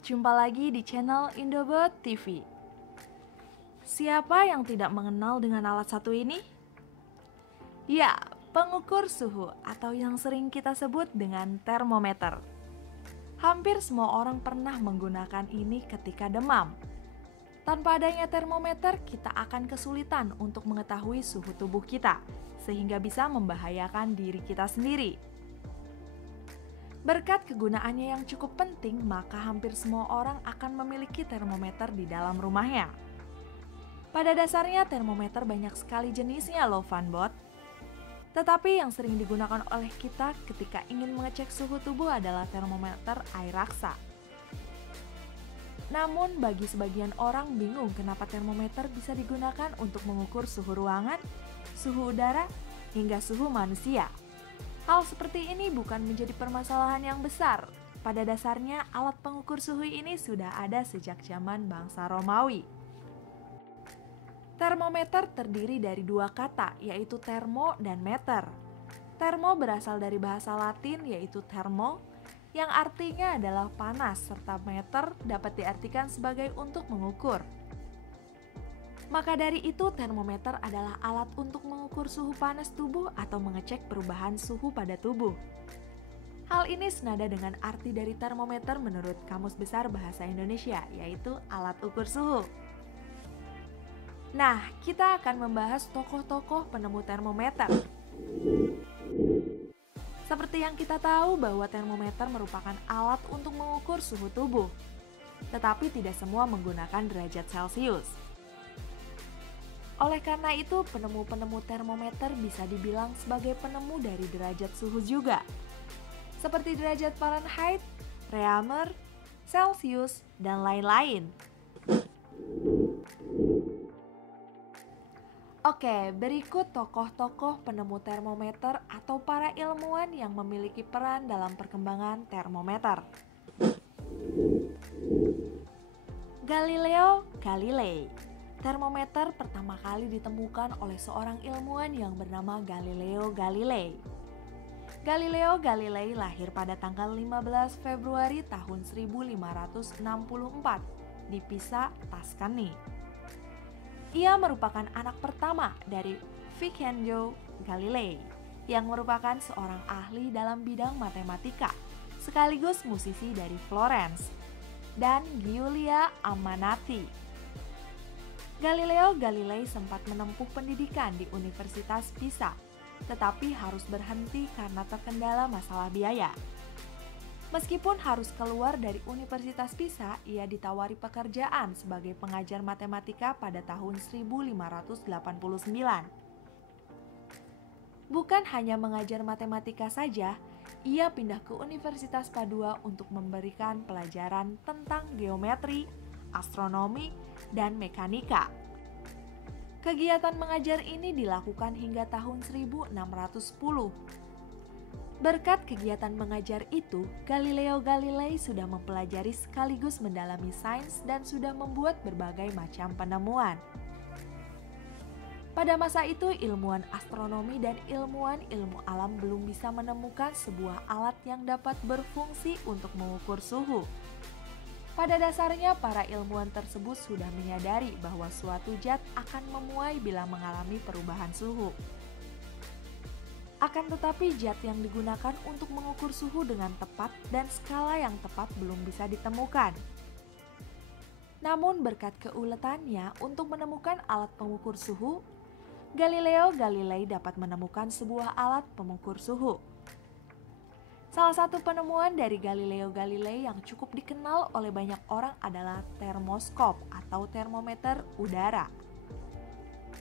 jumpa lagi di channel Indobot TV. Siapa yang tidak mengenal dengan alat satu ini? Ya, pengukur suhu atau yang sering kita sebut dengan termometer. Hampir semua orang pernah menggunakan ini ketika demam. Tanpa adanya termometer, kita akan kesulitan untuk mengetahui suhu tubuh kita, sehingga bisa membahayakan diri kita sendiri. Berkat kegunaannya yang cukup penting, maka hampir semua orang akan memiliki termometer di dalam rumahnya. Pada dasarnya termometer banyak sekali jenisnya loh Funbot. Tetapi yang sering digunakan oleh kita ketika ingin mengecek suhu tubuh adalah termometer air raksa. Namun bagi sebagian orang bingung kenapa termometer bisa digunakan untuk mengukur suhu ruangan, suhu udara, hingga suhu manusia. Hal seperti ini bukan menjadi permasalahan yang besar. Pada dasarnya, alat pengukur suhu ini sudah ada sejak zaman bangsa Romawi. Termometer terdiri dari dua kata, yaitu termo dan meter. Termo berasal dari bahasa Latin, yaitu thermo, yang artinya adalah panas, serta meter dapat diartikan sebagai untuk mengukur. Maka dari itu, termometer adalah alat untuk mengukur suhu panas tubuh atau mengecek perubahan suhu pada tubuh. Hal ini senada dengan arti dari termometer menurut Kamus Besar Bahasa Indonesia, yaitu alat ukur suhu. Nah, kita akan membahas tokoh-tokoh penemu termometer. Seperti yang kita tahu bahwa termometer merupakan alat untuk mengukur suhu tubuh, tetapi tidak semua menggunakan derajat Celcius. Oleh karena itu, penemu-penemu termometer bisa dibilang sebagai penemu dari derajat suhu juga, seperti derajat Fahrenheit, Reamer, Celcius, dan lain-lain. Oke, berikut tokoh-tokoh penemu termometer atau para ilmuwan yang memiliki peran dalam perkembangan termometer. Galileo Galilei. Termometer pertama kali ditemukan oleh seorang ilmuwan yang bernama Galileo Galilei. Galileo Galilei lahir pada tanggal 15 Februari tahun 1564 di Pisa, Tuscany. Ia merupakan anak pertama dari Vincenzo Galilei yang merupakan seorang ahli dalam bidang matematika sekaligus musisi dari Florence, dan Giulia Ammannati. Galileo Galilei sempat menempuh pendidikan di Universitas Pisa, tetapi harus berhenti karena terkendala masalah biaya. Meskipun harus keluar dari Universitas Pisa, ia ditawari pekerjaan sebagai pengajar matematika pada tahun 1589. Bukan hanya mengajar matematika saja, ia pindah ke Universitas Padua untuk memberikan pelajaran tentang geometri, astronomi, dan mekanika. Kegiatan mengajar ini dilakukan hingga tahun 1610. Berkat kegiatan mengajar itu, Galileo Galilei sudah mempelajari sekaligus mendalami sains dan sudah membuat berbagai macam penemuan. Pada masa itu, ilmuwan astronomi dan ilmuwan ilmu alam belum bisa menemukan sebuah alat yang dapat berfungsi untuk mengukur suhu. Pada dasarnya, para ilmuwan tersebut sudah menyadari bahwa suatu zat akan memuai bila mengalami perubahan suhu. Akan tetapi, zat yang digunakan untuk mengukur suhu dengan tepat dan skala yang tepat belum bisa ditemukan. Namun, berkat keuletannya untuk menemukan alat pengukur suhu, Galileo Galilei dapat menemukan sebuah alat pengukur suhu. Salah satu penemuan dari Galileo Galilei yang cukup dikenal oleh banyak orang adalah termoskop atau termometer udara.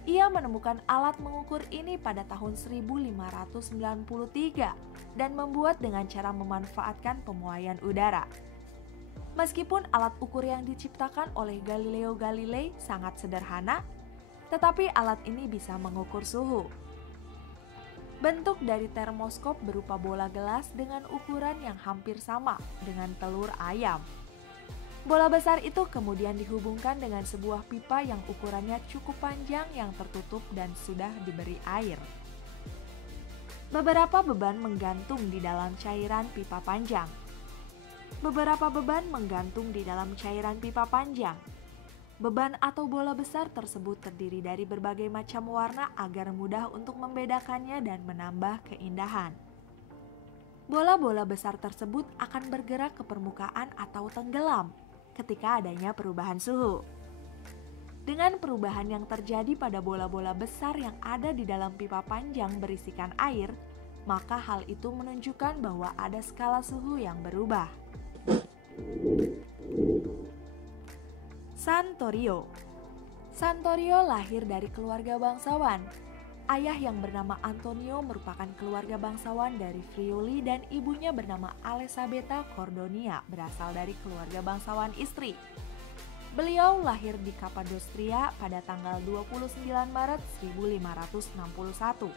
Ia menemukan alat mengukur ini pada tahun 1593 dan membuat dengan cara memanfaatkan pemuaian udara. Meskipun alat ukur yang diciptakan oleh Galileo Galilei sangat sederhana, tetapi alat ini bisa mengukur suhu. Bentuk dari termoskop berupa bola gelas dengan ukuran yang hampir sama dengan telur ayam. Bola besar itu kemudian dihubungkan dengan sebuah pipa yang ukurannya cukup panjang yang tertutup dan sudah diberi air. Beberapa beban menggantung di dalam cairan pipa panjang. Beberapa beban menggantung di dalam cairan pipa panjang. Beban atau bola besar tersebut terdiri dari berbagai macam warna agar mudah untuk membedakannya dan menambah keindahan. Bola-bola besar tersebut akan bergerak ke permukaan atau tenggelam ketika adanya perubahan suhu. Dengan perubahan yang terjadi pada bola-bola besar yang ada di dalam pipa panjang berisikan air, maka hal itu menunjukkan bahwa ada skala suhu yang berubah. Santorio. Santorio lahir dari keluarga bangsawan. Ayah yang bernama Antonio merupakan keluarga bangsawan dari Friuli dan ibunya bernama Elisabetta Cordonia berasal dari keluarga bangsawan istri. Beliau lahir di Kappadoksia pada tanggal 29 Maret 1561.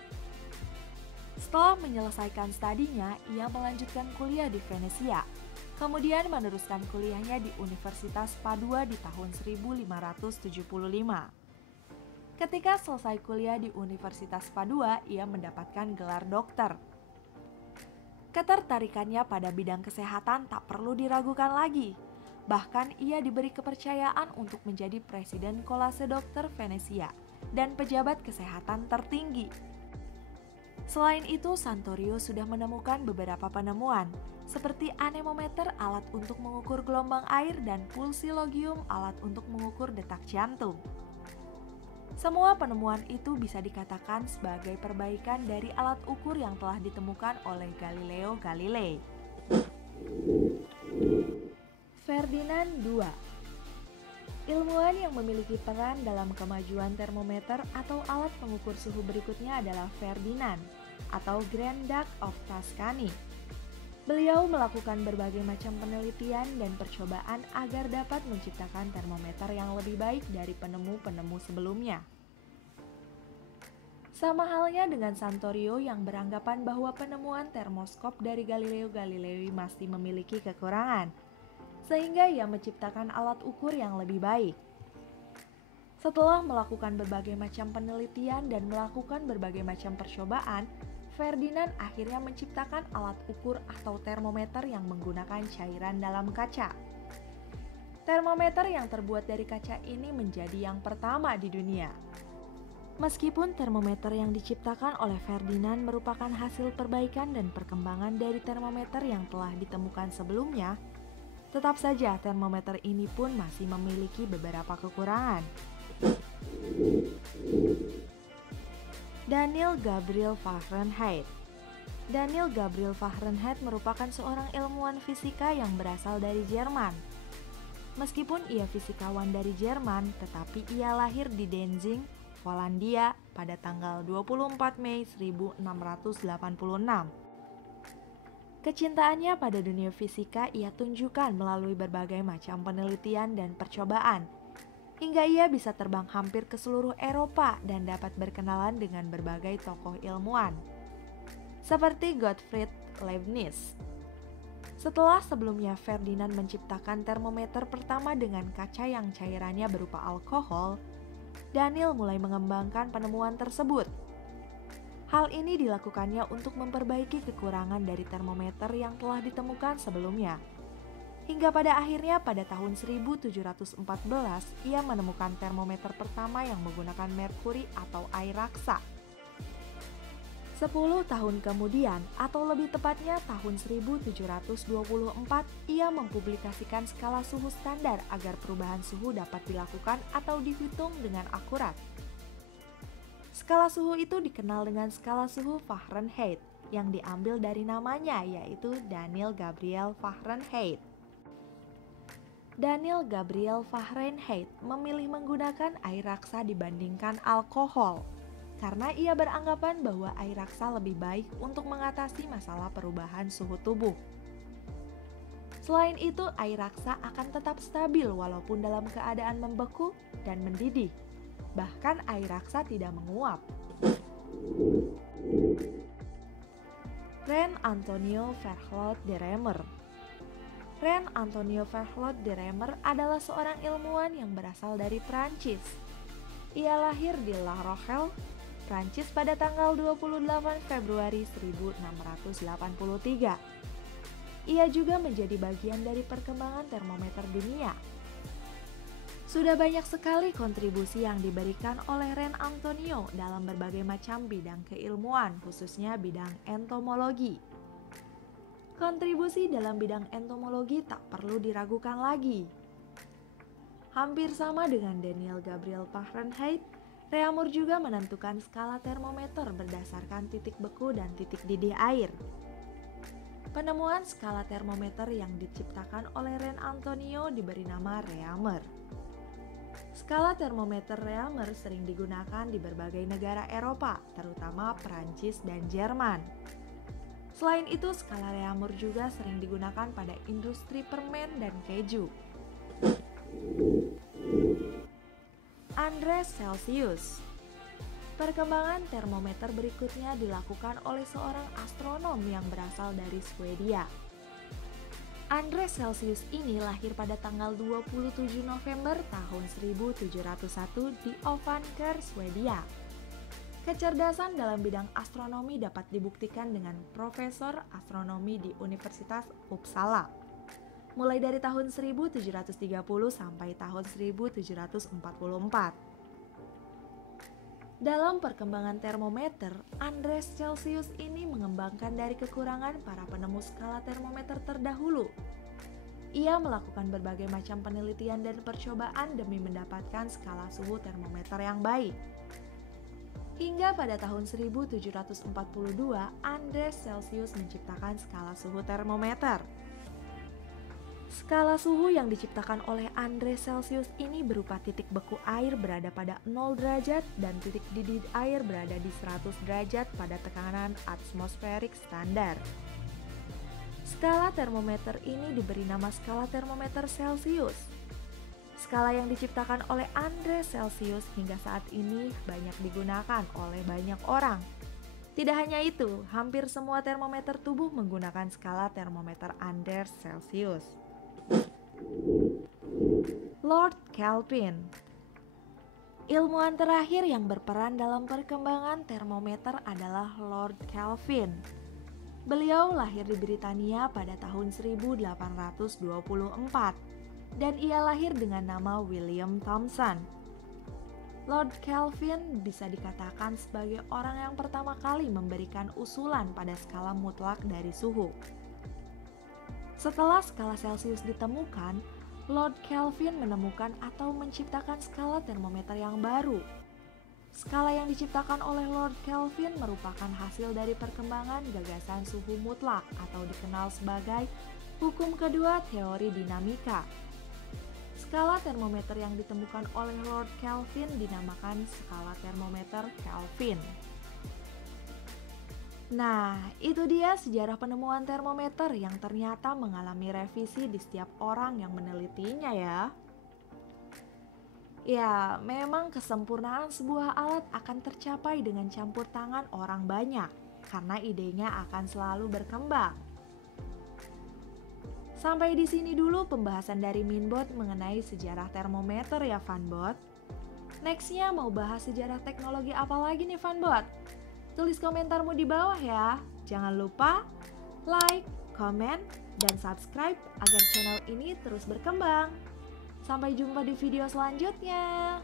Setelah menyelesaikan studinya, ia melanjutkan kuliah di Venesia. Kemudian meneruskan kuliahnya di Universitas Padua di tahun 1575. Ketika selesai kuliah di Universitas Padua, ia mendapatkan gelar dokter. Ketertarikannya pada bidang kesehatan tak perlu diragukan lagi. Bahkan ia diberi kepercayaan untuk menjadi Presiden Kolase Dokter Venesia dan pejabat kesehatan tertinggi. Selain itu, Santorio sudah menemukan beberapa penemuan, seperti anemometer alat untuk mengukur gelombang air dan pulsilogium alat untuk mengukur detak jantung. Semua penemuan itu bisa dikatakan sebagai perbaikan dari alat ukur yang telah ditemukan oleh Galileo Galilei. Ferdinand II. Ilmuwan yang memiliki peran dalam kemajuan termometer atau alat pengukur suhu berikutnya adalah Ferdinand atau Grand Duke of Tuscany. Beliau melakukan berbagai macam penelitian dan percobaan agar dapat menciptakan termometer yang lebih baik dari penemu-penemu sebelumnya. Sama halnya dengan Santorio yang beranggapan bahwa penemuan termoskop dari Galileo Galilei masih memiliki kekurangan, sehingga ia menciptakan alat ukur yang lebih baik. Setelah melakukan berbagai macam penelitian dan melakukan berbagai macam percobaan, Ferdinand akhirnya menciptakan alat ukur atau termometer yang menggunakan cairan dalam kaca. Termometer yang terbuat dari kaca ini menjadi yang pertama di dunia. Meskipun termometer yang diciptakan oleh Ferdinand merupakan hasil perbaikan dan perkembangan dari termometer yang telah ditemukan sebelumnya, tetap saja termometer ini pun masih memiliki beberapa kekurangan. Daniel Gabriel Fahrenheit. Daniel Gabriel Fahrenheit merupakan seorang ilmuwan fisika yang berasal dari Jerman. Meskipun ia fisikawan dari Jerman, tetapi ia lahir di Danzig, Polandia pada tanggal 24 Mei 1686. Kecintaannya pada dunia fisika ia tunjukkan melalui berbagai macam penelitian dan percobaan, hingga ia bisa terbang hampir ke seluruh Eropa dan dapat berkenalan dengan berbagai tokoh ilmuwan, seperti Gottfried Leibniz. Setelah sebelumnya Ferdinand menciptakan termometer pertama dengan kaca yang cairannya berupa alkohol, Daniel mulai mengembangkan penemuan tersebut. Hal ini dilakukannya untuk memperbaiki kekurangan dari termometer yang telah ditemukan sebelumnya. Hingga pada akhirnya pada tahun 1714 ia menemukan termometer pertama yang menggunakan merkuri atau air raksa. 10 tahun kemudian atau lebih tepatnya tahun 1724 ia mempublikasikan skala suhu standar agar perubahan suhu dapat dilakukan atau dihitung dengan akurat. Skala suhu itu dikenal dengan skala suhu Fahrenheit yang diambil dari namanya yaitu Daniel Gabriel Fahrenheit. Daniel Gabriel Fahrenheit memilih menggunakan air raksa dibandingkan alkohol karena ia beranggapan bahwa air raksa lebih baik untuk mengatasi masalah perubahan suhu tubuh. Selain itu, air raksa akan tetap stabil walaupun dalam keadaan membeku dan mendidih. Bahkan air raksa tidak menguap. Rein Antonio Verhelst de Remer. Rein Antonio Verhelst de Remer adalah seorang ilmuwan yang berasal dari Prancis. Ia lahir di La Rochelle, Prancis pada tanggal 28 Februari 1683. Ia juga menjadi bagian dari perkembangan termometer dunia. Sudah banyak sekali kontribusi yang diberikan oleh Ren Antonio dalam berbagai macam bidang keilmuan, khususnya bidang entomologi. Kontribusi dalam bidang entomologi tak perlu diragukan lagi. Hampir sama dengan Daniel Gabriel Fahrenheit, Reaumur juga menentukan skala termometer berdasarkan titik beku dan titik didih air. Penemuan skala termometer yang diciptakan oleh Ren Antonio diberi nama Reaumur. Skala termometer Reaumur sering digunakan di berbagai negara Eropa, terutama Prancis dan Jerman. Selain itu, skala Reaumur juga sering digunakan pada industri permen dan keju. Andreas Celsius. Perkembangan termometer berikutnya dilakukan oleh seorang astronom yang berasal dari Swedia. Andreas Celsius ini lahir pada tanggal 27 November tahun 1701 di Ovanker, Swedia. Kecerdasan dalam bidang astronomi dapat dibuktikan dengan profesor astronomi di Universitas Uppsala, mulai dari tahun 1730 sampai tahun 1744. Dalam perkembangan termometer, Andreas Celsius ini mengembangkan dari kekurangan para penemu skala termometer terdahulu. Ia melakukan berbagai macam penelitian dan percobaan demi mendapatkan skala suhu termometer yang baik. Hingga pada tahun 1742, Andreas Celsius menciptakan skala suhu termometer. Skala suhu yang diciptakan oleh Andreas Celsius ini berupa titik beku air berada pada 0 derajat dan titik didih air berada di 100 derajat pada tekanan atmosferik standar. Skala termometer ini diberi nama skala termometer Celsius. Skala yang diciptakan oleh Andreas Celsius hingga saat ini banyak digunakan oleh banyak orang. Tidak hanya itu, hampir semua termometer tubuh menggunakan skala termometer Andreas Celsius. Lord Kelvin. Ilmuwan terakhir yang berperan dalam perkembangan termometer adalah Lord Kelvin. Beliau lahir di Britania pada tahun 1824 dan ia lahir dengan nama William Thomson. Lord Kelvin bisa dikatakan sebagai orang yang pertama kali memberikan usulan pada skala mutlak dari suhu. Setelah skala Celsius ditemukan, Lord Kelvin menemukan atau menciptakan skala termometer yang baru. Skala yang diciptakan oleh Lord Kelvin merupakan hasil dari perkembangan gagasan suhu mutlak atau dikenal sebagai hukum kedua teori dinamika. Skala termometer yang ditemukan oleh Lord Kelvin dinamakan skala termometer Kelvin. Nah, itu dia sejarah penemuan termometer yang ternyata mengalami revisi di setiap orang yang menelitinya ya. Ya, memang kesempurnaan sebuah alat akan tercapai dengan campur tangan orang banyak, karena idenya akan selalu berkembang. Sampai di sini dulu pembahasan dari Minbot mengenai sejarah termometer ya Fanbot. Nextnya mau bahas sejarah teknologi apa lagi nih Fanbot? Tulis komentarmu di bawah ya. Jangan lupa like, komen, dan subscribe agar channel ini terus berkembang. Sampai jumpa di video selanjutnya.